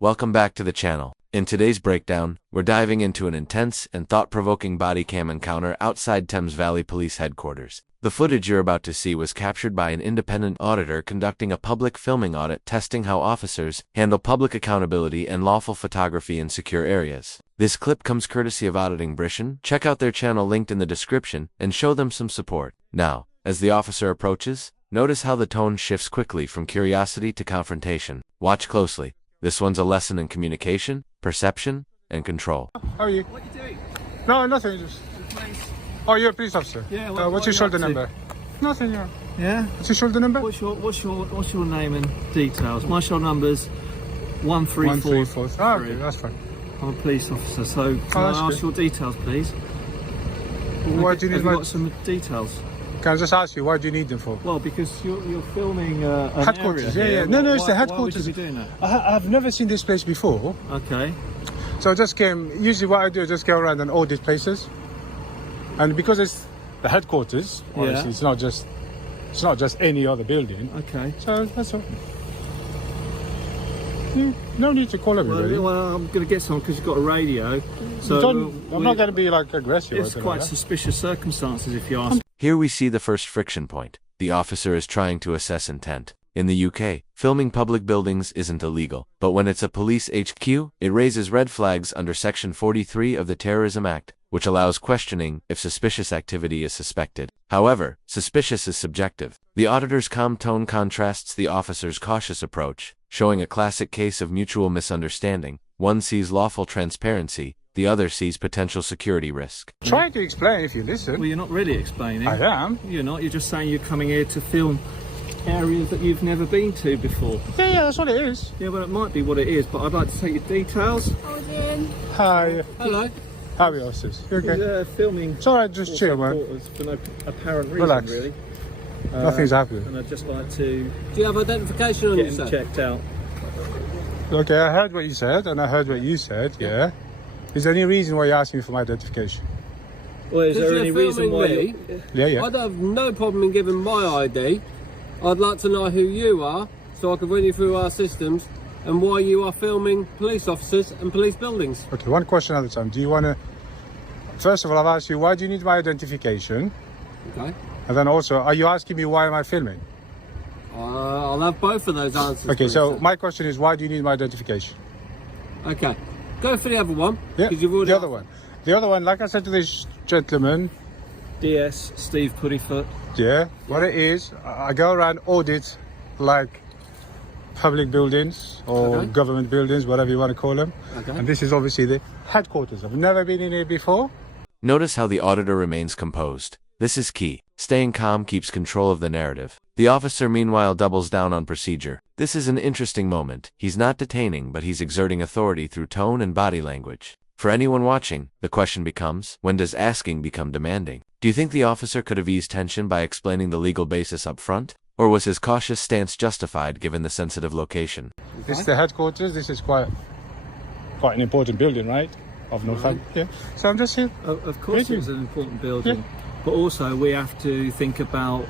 welcome back to the channel. In today's breakdown, we're diving into an intense and thought-provoking body cam encounter outside Thames Valley Police Headquarters. The footage you're about to see was captured by an independent auditor conducting a public filming audit testing how officers handle public accountability and lawful photography in secure areas. This clip comes courtesy of Auditing Britain. Check out their channel linked in the description and show them some support. Now, as the officer approaches, notice how the tone shifts quickly from curiosity to confrontation. Watch closely. This one's a lesson in communication, perception, and control. How are you? What are you doing? No, nothing. Just... Oh, you're a police officer? Yeah. What's your shoulder number? Nothing, yeah. Yeah? What's your shoulder number? What's your name and details? My shoulder number's 134. Okay, that's fine. I'm a police officer, so can I ask your details, please? Why do you need Have you got some details? Can I just ask you, why do you need them for? Well, because you're filming an headquarters, area here. No, it's the headquarters. Why would you be doing that? I've never seen this place before. Okay. So I just came, usually what I do is just go around and audit places. And because it's the headquarters, obviously it's not just any other building. Okay. So that's all. No need to call everybody. Well, I'm going to get some because you've got a radio. So I'm not going to be like aggressive. It's quite suspicious circumstances if you ask. Here we see the first friction point. The officer is trying to assess intent. In the UK, filming public buildings isn't illegal, but when it's a police HQ, it raises red flags under Section 43 of the Terrorism Act, which allows questioning if suspicious activity is suspected. However, suspicious is subjective. The auditor's calm tone contrasts the officer's cautious approach, showing a classic case of mutual misunderstanding. One sees lawful transparency, the other sees potential security risk. Try to explain if you listen. Well, you're not really explaining. I am. You're not. You're just saying you're coming here to film areas that you've never been to before. Yeah, that's what it is. Yeah, well, it might be what it is, but I'd like to take your details. Hi. Hello. How are you, officers? You okay? Filming. It's alright, just chill, man. For no apparent reason, Relax. really. Nothing's happening. And I'd just like to Do you have identification on get you, him sir? checked out. Okay, I heard what you said, and I heard what you said, yeah. Is there any reason why you're asking me for my identification? Well, is there Because any you're reason why filming me, Yeah. I don't have no problem in giving my ID. I'd like to know who you are, so I can run you through our systems, and why you are filming police officers and police buildings. Okay, one question at a time. Do you want to... First of all, I've asked you, why do you need my identification? Okay. And then also, are you asking me why am I filming? I'll have both of those answers. Okay, please, so sir. my question is, why do you need my identification? Okay. Go for the other one. Yeah, 'cause you've already the other one. The other one, like I said to this gentleman, DS Steve Puddyfoot. yeah, what it is, I go around audit like public buildings or Okay. government buildings, whatever you want to call them. Okay. And this is obviously the headquarters. I've never been in here before. Notice how the auditor remains composed. This is key. Staying calm keeps control of the narrative. The officer meanwhile doubles down on procedure. This is an interesting moment. He's not detaining, but he's exerting authority through tone and body language. For anyone watching, the question becomes, when does asking become demanding? Do you think the officer could have eased tension by explaining the legal basis up front? Or was his cautious stance justified given the sensitive location? This is the headquarters. This is quite an important building, right? Of Northampton. Yeah. So I'm just here. Of course, it's an important building, but also we have to think about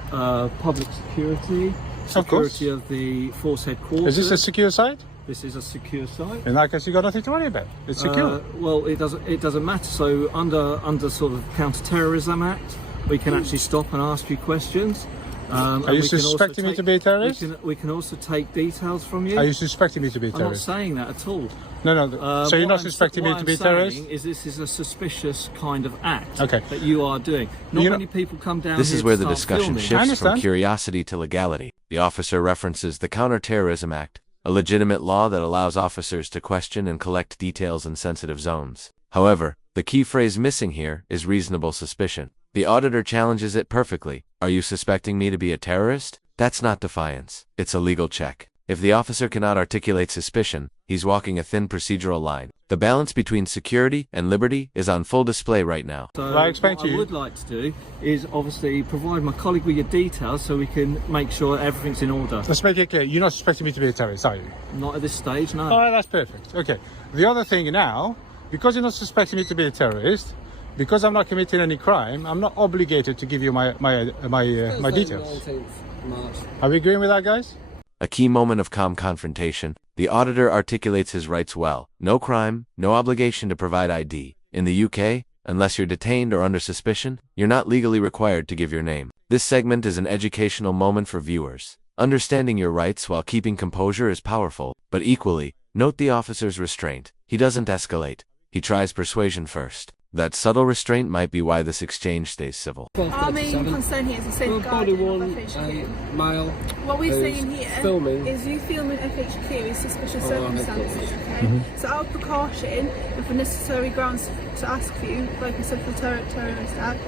public security, Of course. security of the force headquarters. Is this a secure site? This is a secure site. In that case, you got nothing to worry about. It's secure. Well, it doesn't matter. So under sort of Counter-Terrorism Act, we can actually stop and ask you questions. Are you suspecting me to be a terrorist? We can also take details from you. Are you suspecting me to be a I'm not terrorist? saying that at all. No. So you're not suspecting me to be a terrorist? What I'm saying is this is a suspicious kind of act Okay. that you are doing. Not many people come down This here is where to the start discussion filming. shifts from curiosity to legality. The officer references the Counter-Terrorism Act, a legitimate law that allows officers to question and collect details in sensitive zones. However, the key phrase missing here is reasonable suspicion. The auditor challenges it perfectly. Are you suspecting me to be a terrorist? That's not defiance. It's a legal check. If the officer cannot articulate suspicion, he's walking a thin procedural line. The balance between security and liberty is on full display right now. So Well, I explained what to you. I would like to do is obviously provide my colleague with your details so we can make sure everything's in order. Let's make it clear. You're not suspecting me to be a terrorist, are you? Not at this stage, no. Oh, that's perfect. Okay. The other thing now, because you're not suspecting me to be a terrorist, because I'm not committing any crime, I'm not obligated to give you my details. 19th March. Are we agreeing with that, guys? A key moment of calm confrontation, the auditor articulates his rights well. No crime, no obligation to provide ID. In the UK, unless you're detained or under suspicion, you're not legally required to give your name. This segment is an educational moment for viewers. Understanding your rights while keeping composure is powerful, but equally, note the officer's restraint. He doesn't escalate. He tries persuasion first. That subtle restraint might be why this exchange stays civil. Our main concern here is the safeguarding of FHQ. Male. What we're saying here filming. is you filming FHQ in suspicious circumstances, okay? So out of precaution, and for necessary grounds to ask for you, like I said, for terrorist act.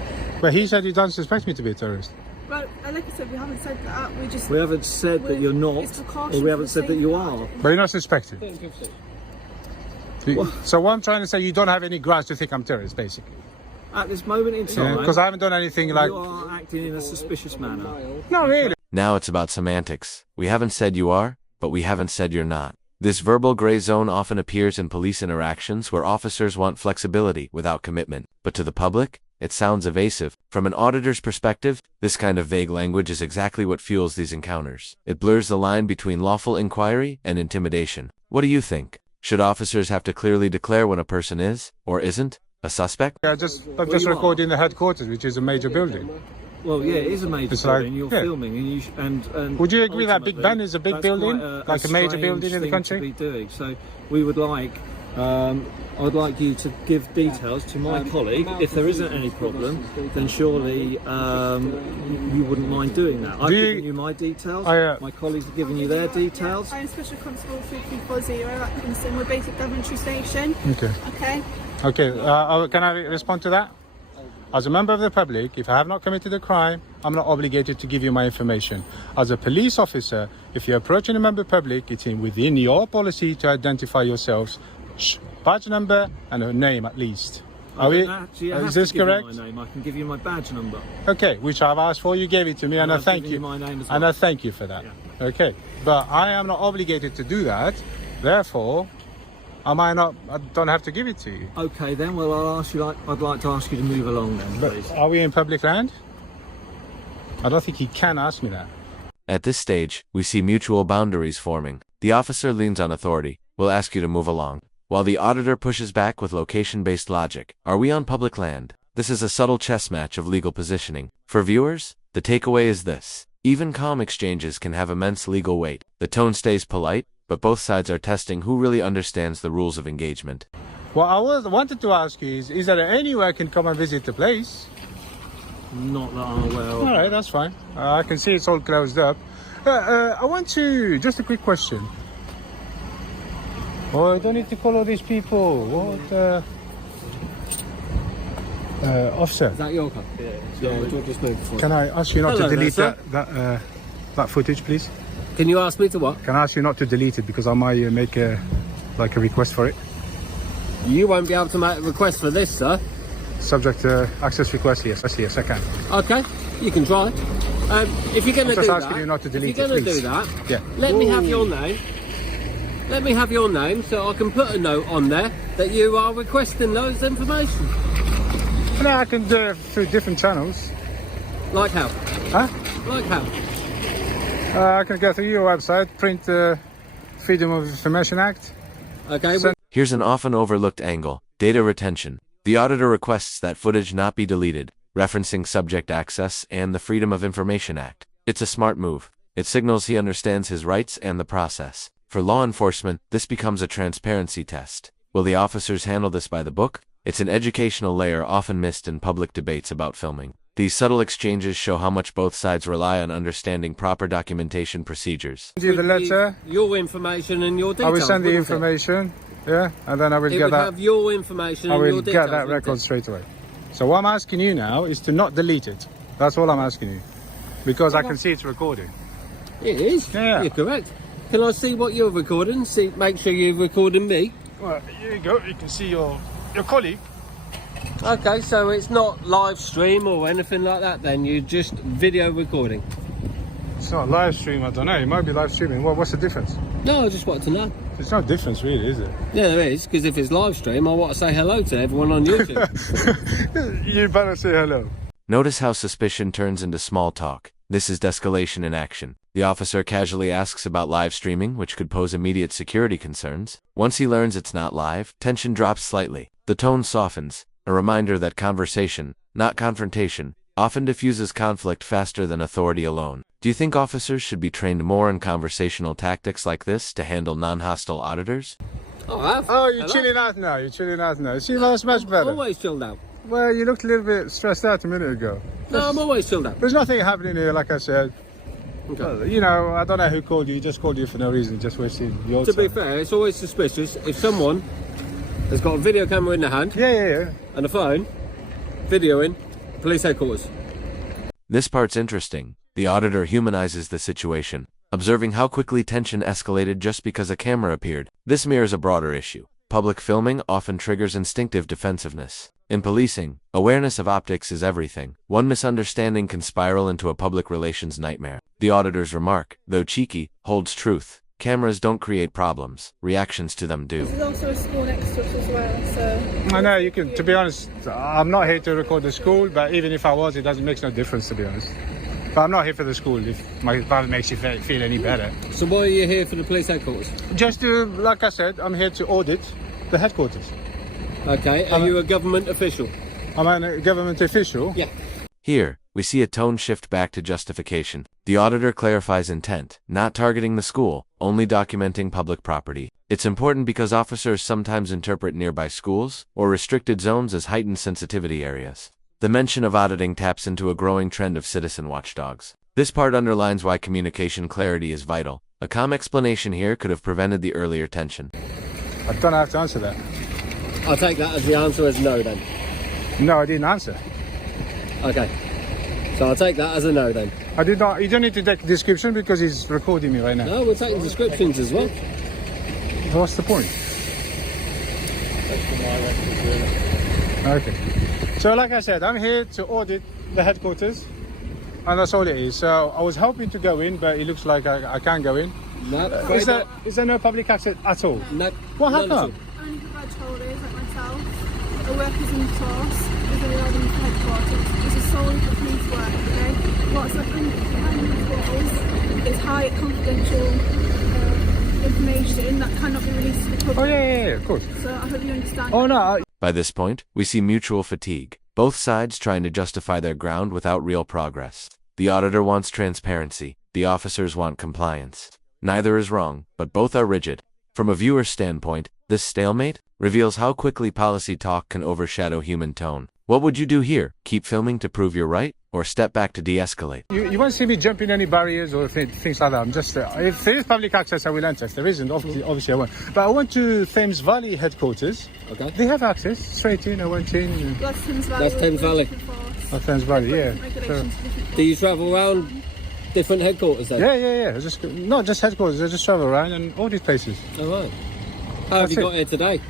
But he said he doesn't suspect me to be a terrorist. Well, like I said, we haven't said that. We haven't said that you're not, or we haven't said that you are. But you're not suspected. So what I'm trying to say, you don't have any grounds to think I'm terrorist, basically. At this moment in time, Because I haven't done anything like... You are acting in a suspicious manner. No, really. Now it's about semantics. We haven't said you are, but we haven't said you're not. This verbal gray zone often appears in police interactions where officers want flexibility without commitment. But to the public, it sounds evasive. From an auditor's perspective, this kind of vague language is exactly what fuels these encounters. It blurs the line between lawful inquiry and intimidation. What do you think? Should officers have to clearly declare when a person is, or isn't, a suspect? Yeah, I'm just recording the headquarters, which is a major building. Well, yeah, it is a major building. You're filming, and would you agree that Big Ben is a big building, like a major strange building in the thing country? to be doing. So we would like, I'd like you to give details to my colleague. If there isn't any problem, then surely you wouldn't mind doing that. I've given you my details. My colleagues have given you their details. I'm Special Constable 330 Atkinson. We're based at Daventry Station. Okay. Okay. Okay. Can I respond to that? As a member of the public, if I have not committed a crime, I'm not obligated to give you my information. As a police officer, if you're approaching a member of the public, it's within your policy to identify yourselves. Badge number and a name at least. Is this correct? My name. I can give you my badge number. Okay, which I've asked for, you gave it to me, and I thank you. My name as well. And I thank you for that. Yeah. Okay, but I am not obligated to do that. Therefore, I don't have to give it to you. Okay, then. Well, I'd like to ask you to move along then, please. But are we in public land? I don't think he can ask me that. At this stage, we see mutual boundaries forming. The officer leans on authority. We'll ask you to move along, while the auditor pushes back with location-based logic. Are we on public land? This is a subtle chess match of legal positioning. For viewers, the takeaway is this. Even calm exchanges can have immense legal weight. The tone stays polite, but both sides are testing who really understands the rules of engagement. What I wanted to ask you is there any way I can come and visit the place? Not that I'm aware of. All right, that's fine. I can see it's all closed up. I want to... Just a quick question. Oh, I don't need to call all these people. What? Officer. Is that your car? Yeah. Just move. Can I ask you not to delete that footage, please? Can you ask me to what? Can I ask you not to delete it because I might make a request for it? You won't be able to make a request for this, sir. Subject to access request, yes, I can. Okay, you can try. If you're going to do that, asking you not to delete if you're going to please. do that, yeah. Let me have your name. Let me have your name so I can put a note on there that you are requesting those information. No, I can do it through different channels. Like how? Huh? Like how? I can go through your website, print the Freedom of Information Act. Okay. Here's an often overlooked angle: data retention. The auditor requests that footage not be deleted, referencing subject access and the Freedom of Information Act. It's a smart move. It signals he understands his rights and the process. For law enforcement, this becomes a transparency test. Will the officers handle this by the book? It's an educational layer often missed in public debates about filming. These subtle exchanges show how much both sides rely on understanding proper documentation procedures. Send you the letter. Your information and your details. I will send the information, yeah, and then I will get that. Have your information and your details. I will get that record straight away. So what I'm asking you now is to not delete it. That's all I'm asking you, because I can see it's recording. It is. Yeah. You're correct. Can I see what you're recording? Make sure you're recording me. Well, here you go. You can see your colleague. Okay, so it's not live stream or anything like that then, you just video recording? It's not live stream, I don't know, it might be live streaming. What's the difference? No, I just wanted to know. There's no difference really, is it? Yeah, there is, because if it's live stream, I want to say hello to everyone on YouTube. You better say hello. Notice how suspicion turns into small talk. This is de-escalation in action. The officer casually asks about live streaming, which could pose immediate security concerns. Once he learns it's not live, tension drops slightly. The tone softens, a reminder that conversation, not confrontation, often diffuses conflict faster than authority alone. Do you think officers should be trained more in conversational tactics like this to handle non-hostile auditors? Oh, I have. Oh, you're Hello? chilling out now. You're chilling out now. See, that's much better. Always chilled out. Well, you looked a little bit stressed out a minute ago. No, I'm always chilled out. There's nothing happening here, like I said. Okay. Well, you know, I don't know who called you. He just called you for no reason, just wasting your To time. be fair, it's always suspicious if someone has got a video camera in their hand Yeah. and a phone videoing police headquarters. This part's interesting. The auditor humanizes the situation, observing how quickly tension escalated just because a camera appeared. This mirrors a broader issue. Public filming often triggers instinctive defensiveness. In policing, awareness of optics is everything. One misunderstanding can spiral into a public relations nightmare. The auditor's remark, though cheeky, holds truth. Cameras don't create problems. Reactions to them do. There's also a school next to us as well, so... I know, you can, to be honest, I'm not here to record the school, but even if I was, it doesn't make no difference, to be honest. But I'm not here for the school, if that makes you feel any better. So why are you here for the police headquarters? Just to, like I said, I'm here to audit the headquarters. Okay, are you a government official? I'm a government official. Yeah. Here, we see a tone shift back to justification. The auditor clarifies intent, not targeting the school, only documenting public property. It's important because officers sometimes interpret nearby schools or restricted zones as heightened sensitivity areas. The mention of auditing taps into a growing trend of citizen watchdogs. This part underlines why communication clarity is vital. A calm explanation here could have prevented the earlier tension. I don't have to answer that. I'll take that as the answer is no then. No, I didn't answer. Okay. So I'll take that as a no then. I did not. You don't need to take a description because he's recording me right now. No, we're taking descriptions as well. What's the point? Okay. So like I said, I'm here to audit the headquarters, and that's all it is. So I was hoping to go in, but it looks like I can't go in. No. Is there no public access at all? No. What none at all. happened? Only for badge holders like myself, a workers in force, is allowed in the headquarters. This is solely for police work, okay? What's behind these walls is high confidential information that cannot be released to the public. Oh yeah, of course. So I hope you understand. Oh no. By this point, we see mutual fatigue, both sides trying to justify their ground without real progress. The auditor wants transparency, the officers want compliance. Neither is wrong, but both are rigid. From a viewer's standpoint, this stalemate reveals how quickly policy talk can overshadow human tone. What would you do here? Keep filming to prove you're right, or step back to de-escalate? You won't see me jumping any barriers or things like that. I'm just if there is public access, I will enter. If there isn't, obviously I won't. But I went to Thames Valley headquarters. Okay. They have access straight in. I went in. That's Thames Valley. That's Thames Valley. Oh, Thames Valley, yeah. Regulations for different Do you travel around different headquarters then? Yeah. Not just headquarters. I just travel around and audit places. All right. How have you got here today?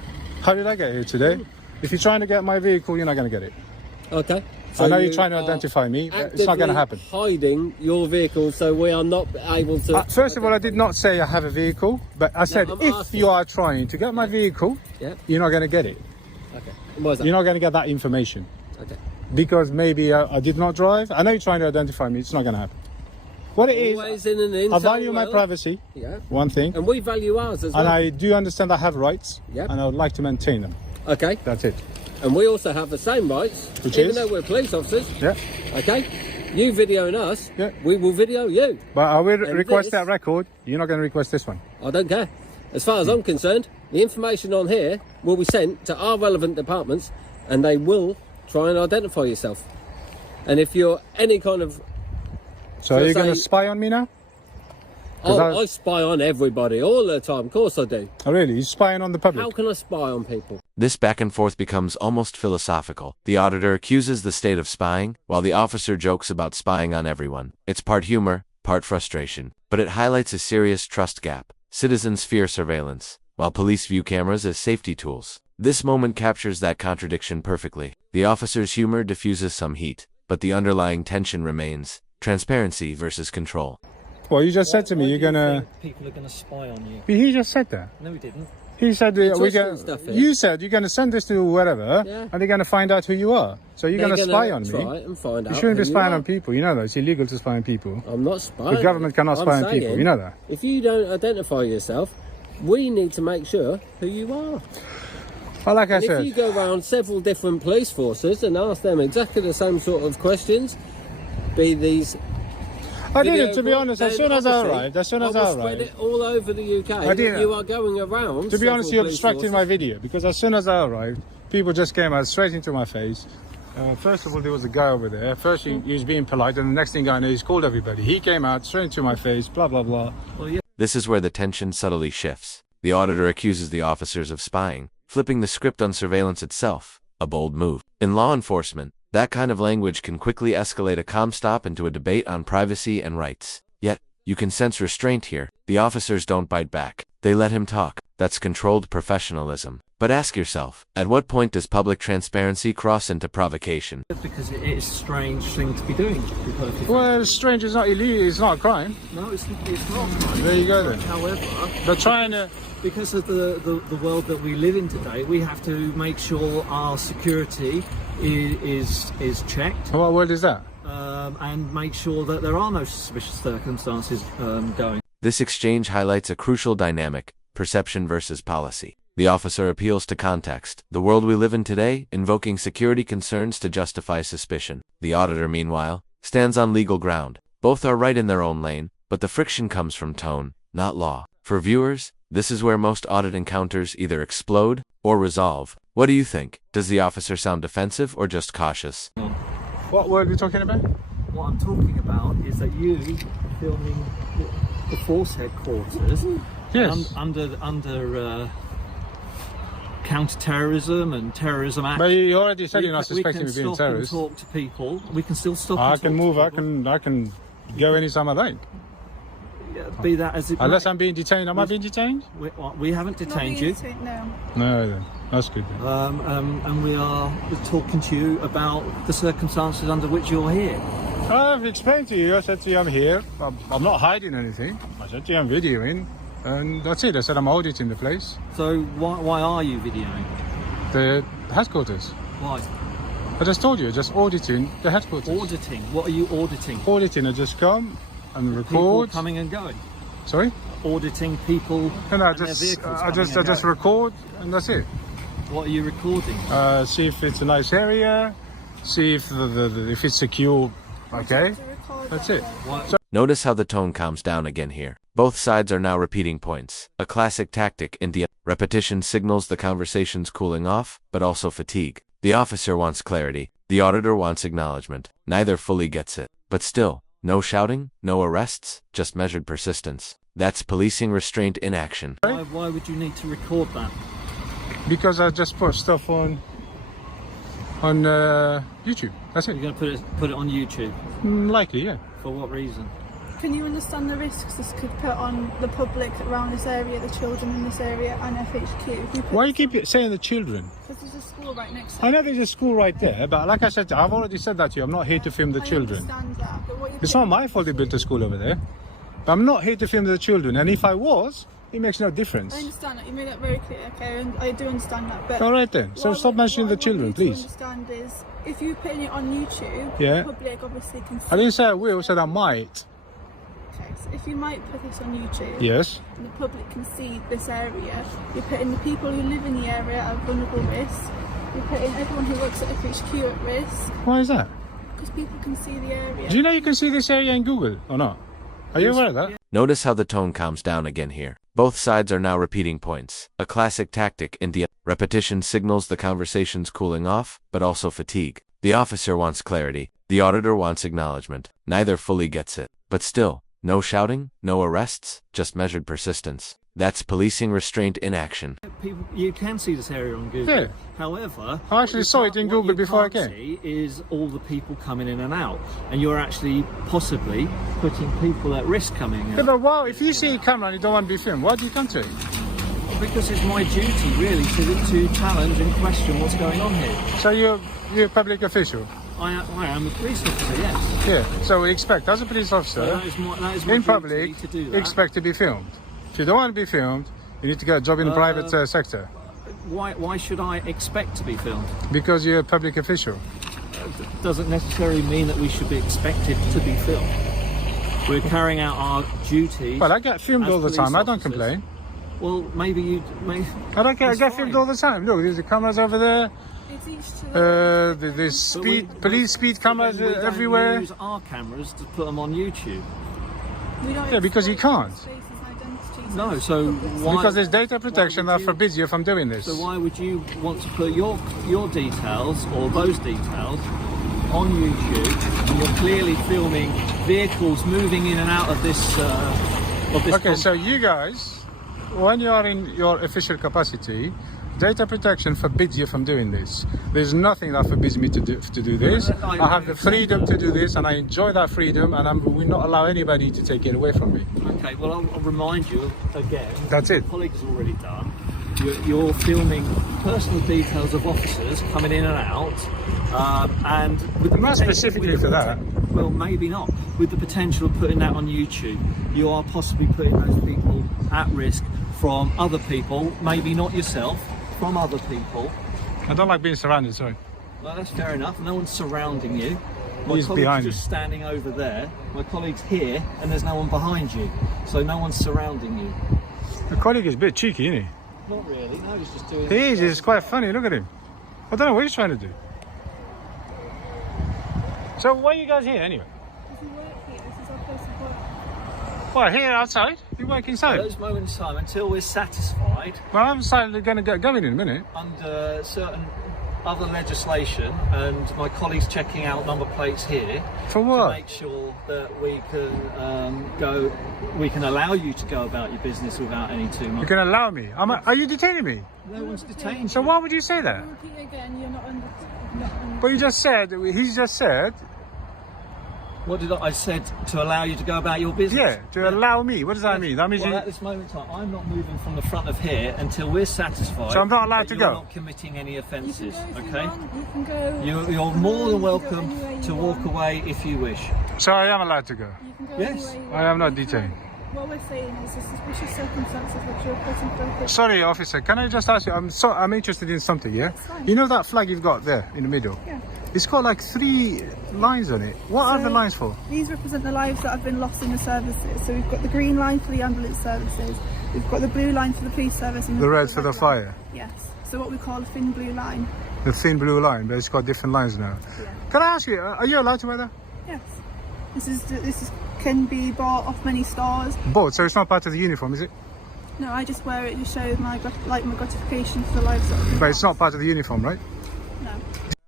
How did I get here today? If you're trying to get my vehicle, you're not going to get it. Okay. I know you're you trying to are identify me, but it's not going to happen. Hiding your vehicle, so we are not able to. First of all, I did not say I have a vehicle, but I said I'm if asking. you are trying to get my vehicle, Yeah. you're not going to get it. Okay. And why is that? You're not going to get that information. Okay. Because maybe I did not drive. I know you're trying to identify me. It's not going to happen. What it is, Always in an in I value my well. privacy, Yeah. one thing, And we value ours as well. and I do understand I have rights, Yep. and I would like to maintain them. Okay. That's it. And we also have the same rights, Which even is? though we're police officers. Yeah. Okay. You videoing us. Yeah. We will video you. But I will And request this- that record. You're not going to request this one. I don't care. As far as I'm concerned, the information on here will be sent to our relevant departments, and they will try and identify yourself. And if you're any kind of So are you going to say- spy on me now? I spy on everybody all the time. Of course I do. Oh, really? You're spying on the public? How can I spy on people? This back and forth becomes almost philosophical. The auditor accuses the state of spying, while the officer jokes about spying on everyone. It's part humor, part frustration, but it highlights a serious trust gap. Citizens fear surveillance, while police view cameras as safety tools. This moment captures that contradiction perfectly. The officer's humor diffuses some heat, but the underlying tension remains: transparency versus control. Well, you just said to me you're going to... People are going to spy on you. He just said that. No, he didn't. He said twisting stuff here. you said you're going to send this to wherever, Yeah. and they're going to find out who you are. So you're going to spy on me. Try and find You out shouldn't be who spying are. on people. You know that it's illegal to spy on people. I'm not spying. The government cannot I'm spy on people. saying, You know that. If you don't identify yourself, we need to make sure who you are. Well, like I And said, if you go around several different police forces and ask them exactly the same sort of questions, be these. I didn't. To be honest, as soon as I honestly, arrived, I will spread it all over the UK. I didn't. You are going around. To be honest, several you're police obstructing my forces. video because as soon as I arrived, people just came out straight into my face. First of all, there was a guy over there. First, he was being polite, and the next thing I know, he's called everybody. He came out straight into my face, blah, blah, blah. Well, yeah. This is where the tension subtly shifts. The auditor accuses the officers of spying, flipping the script on surveillance itself, a bold move. In law enforcement, that kind of language can quickly escalate a calm stop into a debate on privacy and rights. Yet, you can sense restraint here. The officers don't bite back. They let him talk. That's controlled professionalism. But ask yourself, at what point does public transparency cross into provocation? Because it is a strange thing to be doing. To be perfectly frank. Well, strange is not illegal. It's not a crime. No, it's not. There you go then. However, They're trying to. because of the world that we live in today, we have to make sure our security is checked. What word is that? And make sure that there are no suspicious circumstances going. This exchange highlights a crucial dynamic, perception versus policy. The officer appeals to context, the world we live in today, invoking security concerns to justify suspicion. The auditor, meanwhile, stands on legal ground. Both are right in their own lane, but the friction comes from tone, not law. For viewers, this is where most audit encounters either explode or resolve. What do you think? Does the officer sound defensive or just cautious? What word are we talking about? What I'm talking about is that you filming the force headquarters Yes. under counter-terrorism and terrorism act. But you already said you're not We suspecting can me being a stop and terrorist. talk to people. We can still stop. I and can talk move. to I people. can go anytime I like. Yeah, be that as it Unless may. I'm being detained. Am I being detained? We haven't detained you. No. No, then. That's good. Then. And we are talking to you about the circumstances under which you're here. I've explained to you. I said to you, I'm here. I'm not hiding anything. I said to you, I'm videoing. And that's it. I said I'm auditing the place. So why are you videoing? The headquarters. Why? I just told you, just auditing the headquarters. Auditing. What are you auditing? Auditing, I just come and People record. coming and going. Sorry? Auditing people And I and their just, vehicles I just coming and going. record, and that's it. What are you recording? See if it's a nice area. See if if it's secure. Okay. That's it. What? Notice how the tone calms down again here. Both sides are now repeating points. A classic tactic in the repetition signals the conversation's cooling off, but also fatigue. The officer wants clarity. The auditor wants acknowledgement. Neither fully gets it. But still, no shouting, no arrests, just measured persistence. That's policing restraint in action. Why would you need to record that? Because I just put stuff on YouTube. That's it. You're going to put it on YouTube. Likely, yeah. For what reason? Can you understand the risks this could put on the public around this area, the children in this area, and FHQ? Why you keep saying the children? Because there's a school right next to I it. know there's a school right there, but like I said, I've already said that to you. I'm not here to film the children. I understand that, but what you're It's not my fault they built a school over there. But I'm not here to film the children. And if I was, it makes no difference. I understand that. You made that very clear, okay? And I do understand that. But All right then. So what stop mentioning the what I children, want you to please. understand is, if you're putting it on YouTube, Yeah. the public obviously can see. I didn't say I will, I said I might. Okay, so if you might put this on YouTube, Yes. and the public can see this area, you're putting the people who live in the area at vulnerable risk. You're putting everyone who works at FHQ at risk, Why is that? because people can see the area. Do you know you can see this area in Google or not? Are you aware of that? Notice how the tone calms down again here. Both sides are now repeating points. A classic tactic in the repetition signals the conversation's cooling off, but also fatigue. The officer wants clarity. The auditor wants acknowledgement. Neither fully gets it. But still, no shouting, no arrests, just measured persistence. That's policing restraint in action. People, you can see this area on Google. Yeah. However, I actually saw it in what Google you before I can't came. see is all the people coming in and out, and you're actually possibly putting people at risk coming in. Yeah, but wow, if you see a camera and you don't want to be filmed, why do you come to it? Because it's my duty, really, to challenge and question what's going on here. So you're a public official? I am a police officer, yes. Yeah. So we expect, as a police officer, So that is my in duty public, to do that. expect to be filmed. If you don't want to be filmed, You need to get a job in the private sector. Why should I expect to be filmed? Because you're a public official. Doesn't necessarily mean that we should be expected to be filmed. We're carrying out our duties. Well, I get filmed as all the police time. I don't officers. complain. Well, maybe you may. I don't care. I That's get filmed fine. all the time. Look, there's the cameras over there. It's each to their own. There's But we- police speed but cameras then we don't everywhere. use our cameras to put them on YouTube. We don't Yeah, because you exploit can't. spaces and identities No, of so public why? Because there's data protection would that you- forbids you from doing this. So why would you want to put your details or those details on YouTube? And you're clearly filming vehicles moving in and out of this. Okay, so you guys, when you are in your official capacity, data protection forbids you from doing this. There's nothing that forbids me to do this. I have the freedom to do this, and I enjoy that freedom, and we will not allow anybody to take it away from me. Okay, well I'll remind you again. That's it. My colleague has already done. You're filming personal details of officers coming in and out, and with the Not potential- specifically with the for that. Well, maybe not. With the potential of putting that on YouTube, you are possibly putting those people at risk from other people, maybe not yourself, from other people. I don't like being surrounded, sorry. Well, that's fair enough. No one's surrounding you. My He's colleague's behind just standing over there. My colleague's here, and there's no one behind you, so no one's surrounding you. The colleague is a bit cheeky, isn't he? Not really. No, he's just doing. He is, he's quite funny, look at him. I don't know what he's trying to do. So why are you guys here anyway? If we work here, this is our place of work. Well, here outside? You work At inside? those moments in time, until we're satisfied Well, I'm silently going to get going in a minute. under certain other legislation, and my colleague's checking out number plates here For to what? make sure that we can allow you to go about your business without any too You much. can allow me. Are you detaining me? No one's detained. So why would you say that? Repeat again, you're not under. But you just said, he's just said, What did I said to allow you to go about your business? yeah, to allow me. What does that mean? That means Well, you... at this moment in time, I'm not moving from the front of here until we're satisfied. So I'm not allowed that to you're go? not committing any You can offences. go if you Okay. want, you can go. You're more than welcome anywhere you to walk want. away if you wish. So I am allowed to go. You can go Yes. anywhere you I want. am not You can- detained. What we're saying is the suspicious circumstances which you're putting forth. Sorry, officer, can I just ask you, I'm interested in something, yeah? fine. You know that flag you've got there in the middle? Yeah. It's got like 3 lines on it. What are the So- lines for? These represent the lives that have been lost in the services. So we've got the green line for the ambulance services, we've got the blue line for the police service, and The we've got red for the line. fire. Yes. So what we call a thin blue line. The thin blue line, but it's got different lines now. Yeah. Can I ask you, are you allowed to wear that? Yes. This can be bought off many stores. Both, so it's not part of the uniform, is it? No, I just wear it to show my my gratification for the lives that have been But it's not part of the uniform, right? No.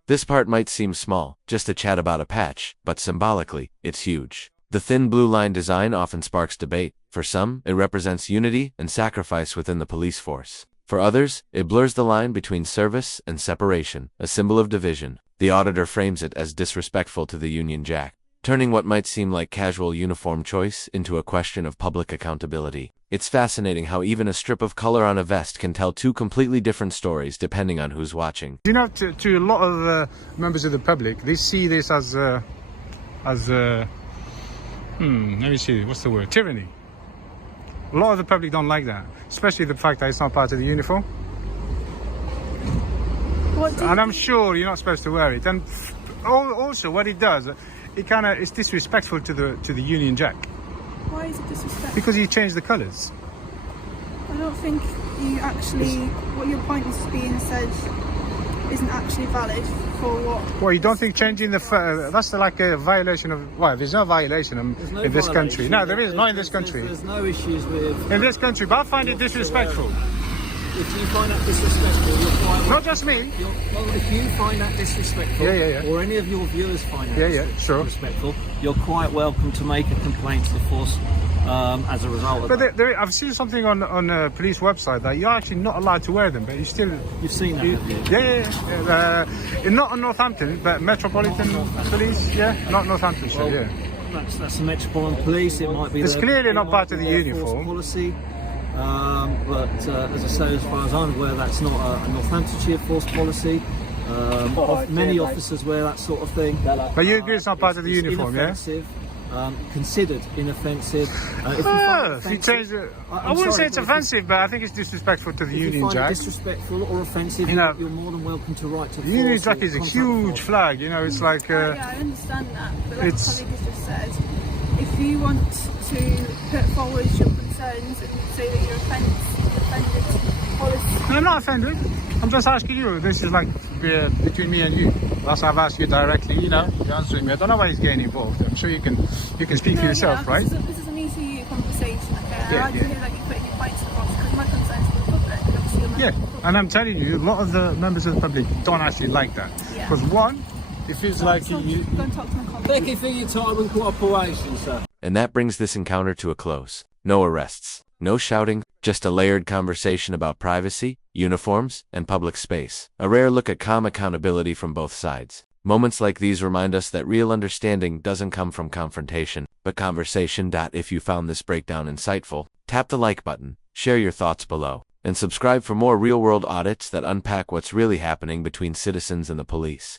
This part might seem small, just a chat about a patch, but symbolically, it's huge. The thin blue line design often sparks debate. For some, it represents unity and sacrifice within the police force. For others, it blurs the line between service and separation, a symbol of division. The auditor frames it as disrespectful to the Union Jack, turning what might seem like casual uniform choice into a question of public accountability. It's fascinating how even a strip of color on a vest can tell 2 completely different stories depending on who's watching. You know, to a lot of members of the public, they see this as let me see, what's the word? Tyranny. A lot of the public don't like that, especially the fact that it's not part of the uniform. What do you And I'm sure you're not supposed to wear it. And also, what it does, it's disrespectful to the Union Jack Why is it disrespectful? because he changed the colours. I don't think you actually, what your point is being said isn't actually valid for what. Well, you don't think changing that's like a violation of? Well, there's no violation There's no in this country. violation. No, there is not in this country. There's no issues with. In this country, but I find it disrespectful. If you find that disrespectful, you're quite Not just me. Well, if you find that disrespectful, Yeah. or any of your viewers find that Yeah, sure. disrespectful, you're quite welcome to make a complaint to the force as a result of But that. I've seen something on a police website that you're actually not allowed to wear them, but you still. You've seen that, have you? Yeah. Not in Northampton, but Metropolitan Police. Yeah, not Northamptonshire. Well, Yeah. That's the Metropolitan Police. It might be. It's clearly it not might part be of the their uniform. force policy. But as I say, as far as I'm aware, that's not a Northamptonshire force policy. Many officers wear that sort of thing. But you agree it's not part of the It's uniform, yeah? inoffensive. considered inoffensive. If you find it If you change it, I wouldn't say it's offensive, but I think it's disrespectful to the if you Union find it Jack. disrespectful or offensive, You know, you're more than welcome to write to The Union force or Jack is a contact huge force. flag, you know, it's like, Yeah, I understand that, but like it's- my colleague has just said, if you want to put forward your concerns and say that you're offended, or I'm not offended. I'm just asking you. This is like between me and you. That's I've asked you directly. You know, you're answering me. I don't know why he's getting involved. I'm sure you can speak for yourself, right? This is an ECU conversation, okay? Yeah, I like to hear that you're putting your points across because my concerns for the public, and obviously you're Yeah, not. and I'm telling you, a lot of the members of the public don't actually like that. Yeah. Because one, it feels like So you. go and talk to my colleague. Thank you for your time and cooperation, sir. And that brings this encounter to a close. No arrests, no shouting, just a layered conversation about privacy, uniforms, and public space. A rare look at calm accountability from both sides. Moments like these remind us that real understanding doesn't come from confrontation, but conversation. If you found this breakdown insightful, tap the like button, share your thoughts below, and subscribe for more real-world audits that unpack what's really happening between citizens and the police.